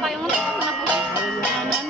Payong na po. Kanan.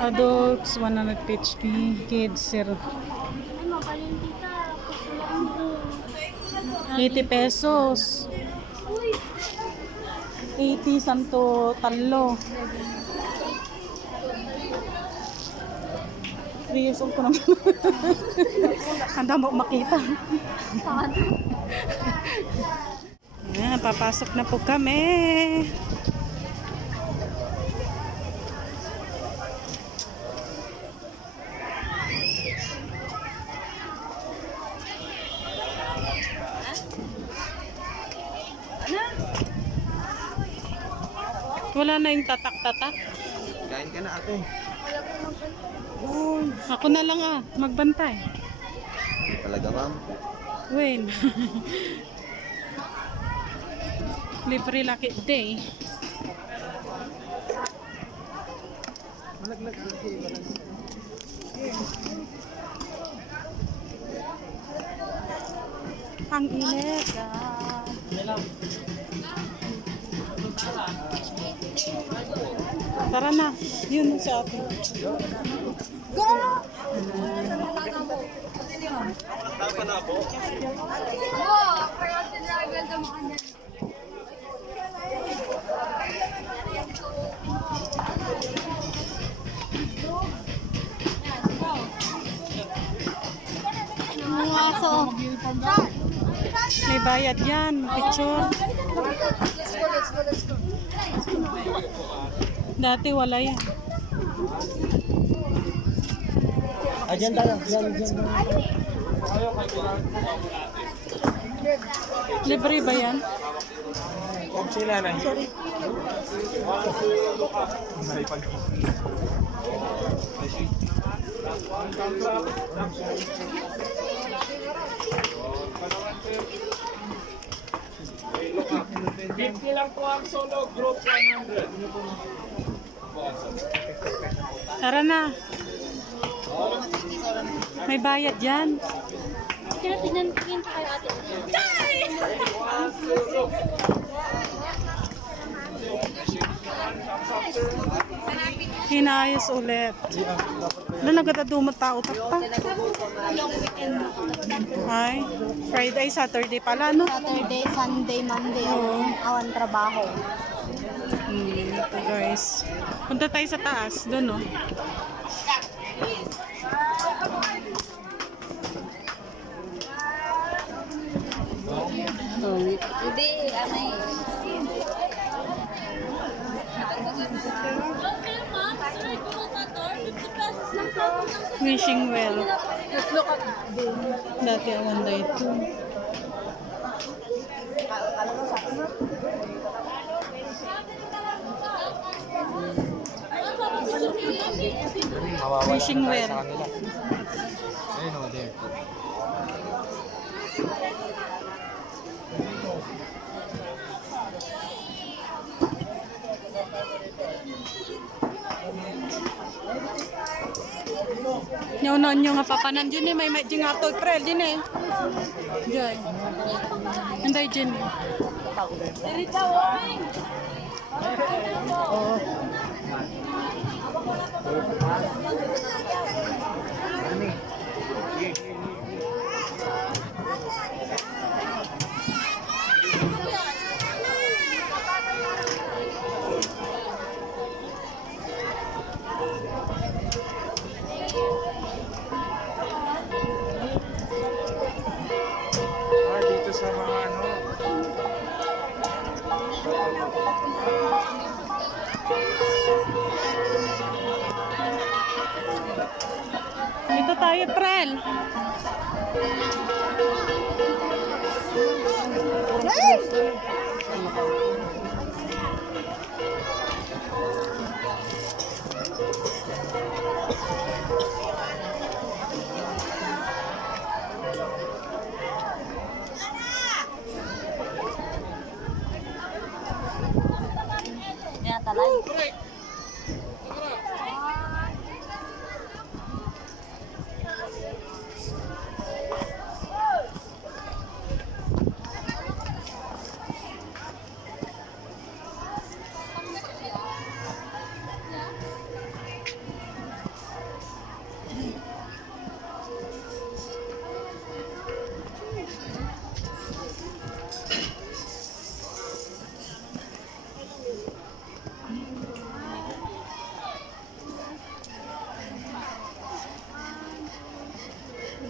Adults 100 HP, kids 0. 80 pesos. 80 santo talo. 3 years old ko naman. Handa mo makita. Ayan, papasok na po kami. Wala na yung tatak-tatak. Kain ka na ate. Ako na lang magbantay. Talaga ma'am. Wait. Libre lucky day. Malaglag kasi. Ang init. Tara na. Yun sa atin. Go! May bayad yan. Picture. Dati wala yan. Diyan tayo. Diyan. Libre ba yan? Sila na. Sorry. $50 lang po ang solo group 100. Tara na. May bayad yan. Tinatingin pa kayo ate. Hinayos ulit. Ano nagdadumot tao takta? Ay, Friday, Saturday pala, no? Saturday, Sunday, Monday, awan trabaho. Ito guys. Punta tayo sa taas, doon, no? Hindi, anay. Wishing well. Let's look at them. Dati awan day ito. Wishing well. Ayun o, there. Nyaunan nyo nga papanan dyan may dyan nga toy prel dyan Dyan. Anday dyan Dirita, wawing! Dito sa mga ano. Dito tayo prel. Yan, talay.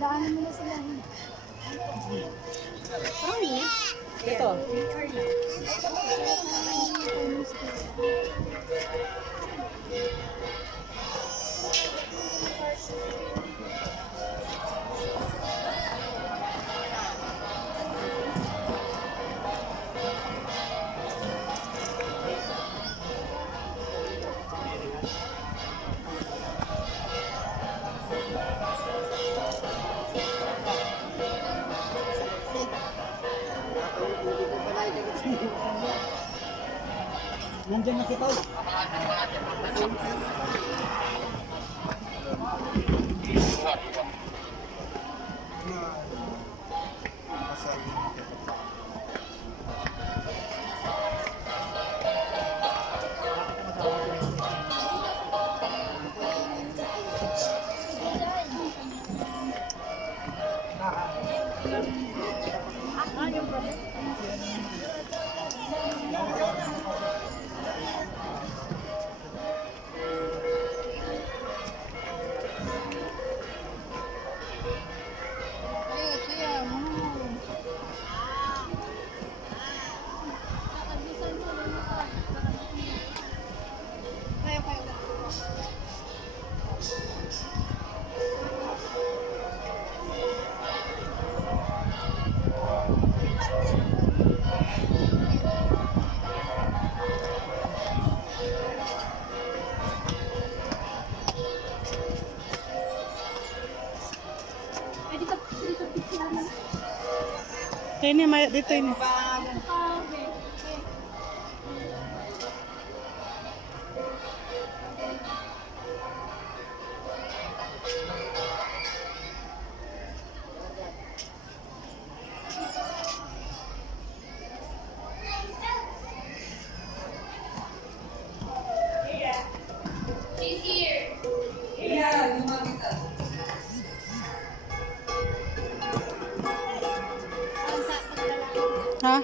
Daanan mo na sila. Ito. Nandiyan na si Paul. Ini maya dito ini. Ha?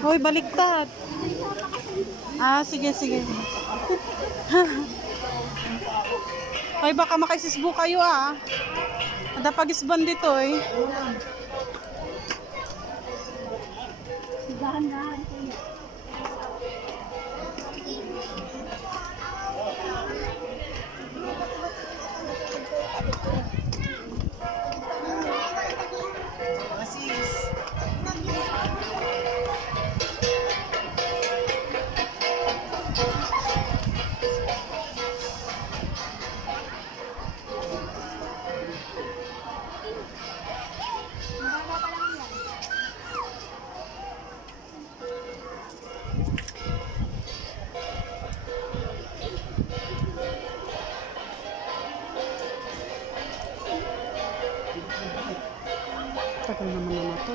Hoy, baliktad. Ah, sige, sige. Hoy, baka makaisisbo kayo ah. Ada pagisban dito eh. Dahan-dahan. Tagal naman na ito.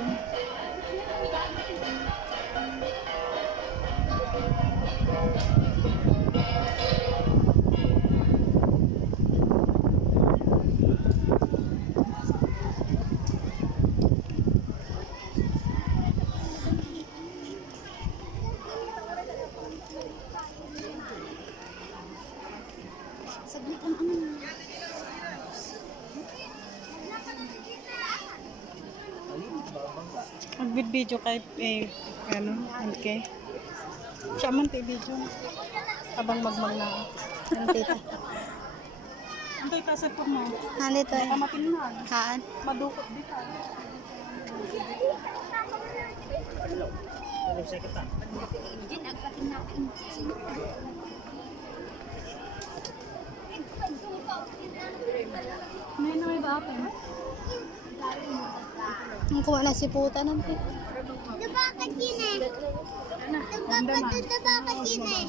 Saglit ang ano. Mag-video kahit ano, okay. Siya man tayo video. Habang magmag na. Nandito. Antay ka sa mo. Nandito eh. Kamatin na. Kaan? Madukot dito. May ba ako? Ang kuha na si puta ng pit. Dabakat yun eh. Dabakat yun eh.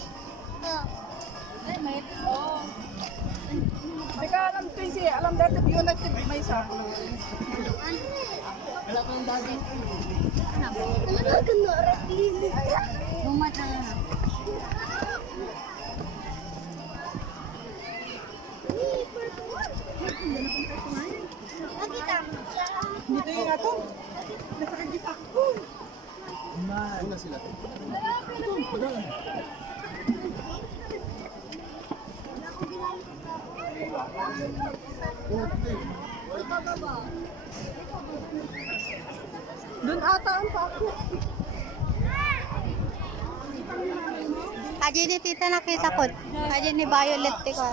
Oh. Teka, alam ko alam dati United may isa. Wala kang dati. Wala kang narating. Bumat na lang. Nakita mo. Dito yung ato. Nasa kagita ko. Una sila. Doon ata ang pako. Aji ni tita nakita ko. Aji ni Violet ko.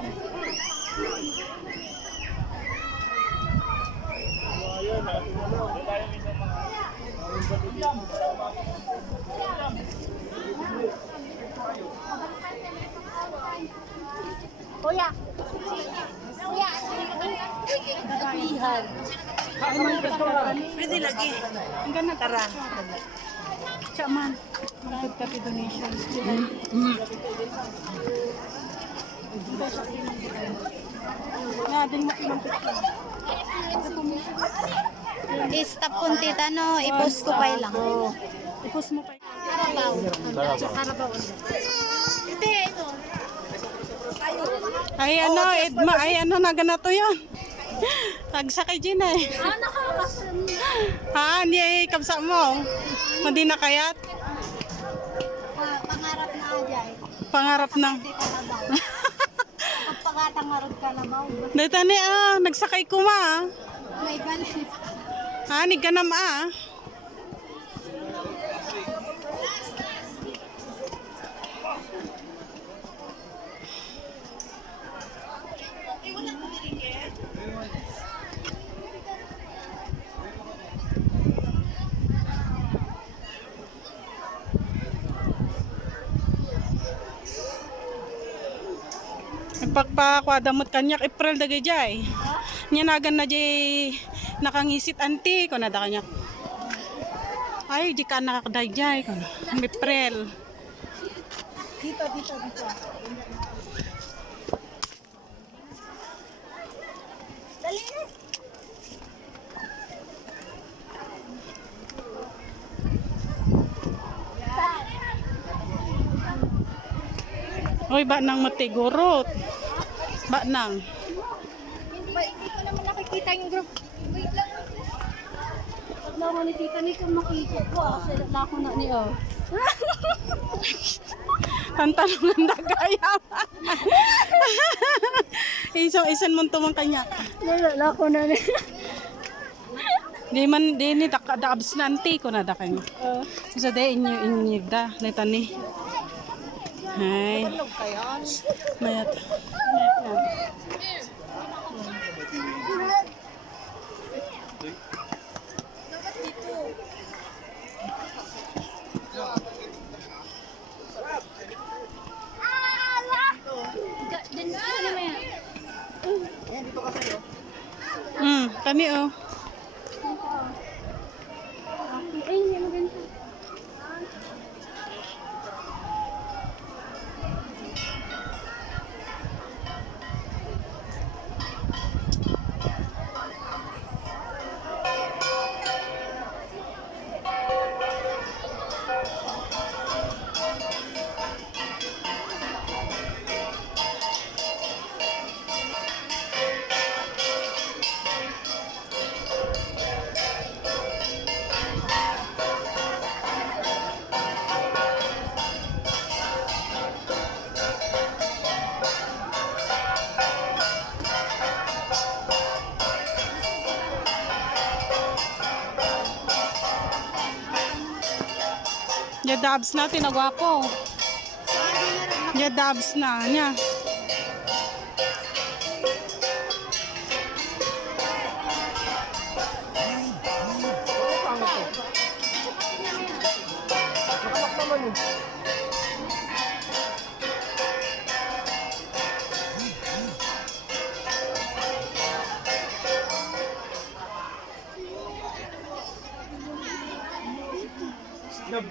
Kuya. Kuya. Kapihan. Pwede lagi. Ang ganda tara. Siya man. Magkagkapi donation. Nading makimantik ko. I-stop kung tita no, i-post ko pa lang. I-post mo pa. Karabaw. Karabaw. Hindi, ito. Ay ano, Edma, ay ano na ganato yun. Tagsakay din eh. Ah, nakakasan. Ha, hindi ay kabsa mo. Hindi na kayat. Pangarap na ajay. Pangarap ng. Hindi ka na daw. Pagpatangarod ka na ba? Dito ni nagsakay ko ma. May galit. Ha, ni ganam Pagpakwadamot kanyak April dagay jay. Nyanagan na jay nakangisit anti ko na da kanyak. Ay di ka nakakday jay ko na. April. Dito. Dali na. Oy ba nang matigurot. Ba nang. Hindi ko naman nakikita yung group. Wait lang. Naman ni Tika ni kung makikot ko. Kasi lako na niya. Tantanungan na gaya. Isan mo tumang kanya. Lako na niya. Di ni dakabs na anti ko na dakay. So de inyo da letani. Hay. Mayat. Kami oh. Ay, hindi maganda. Ya dabs na tinagwapo. Ya dabs na niya. Nakalak naman eh. Gab.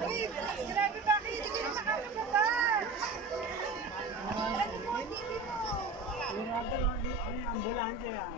Grabe bakit? Hindi ko na makakababa. Ano mo, TV mo? Ambulansya yan.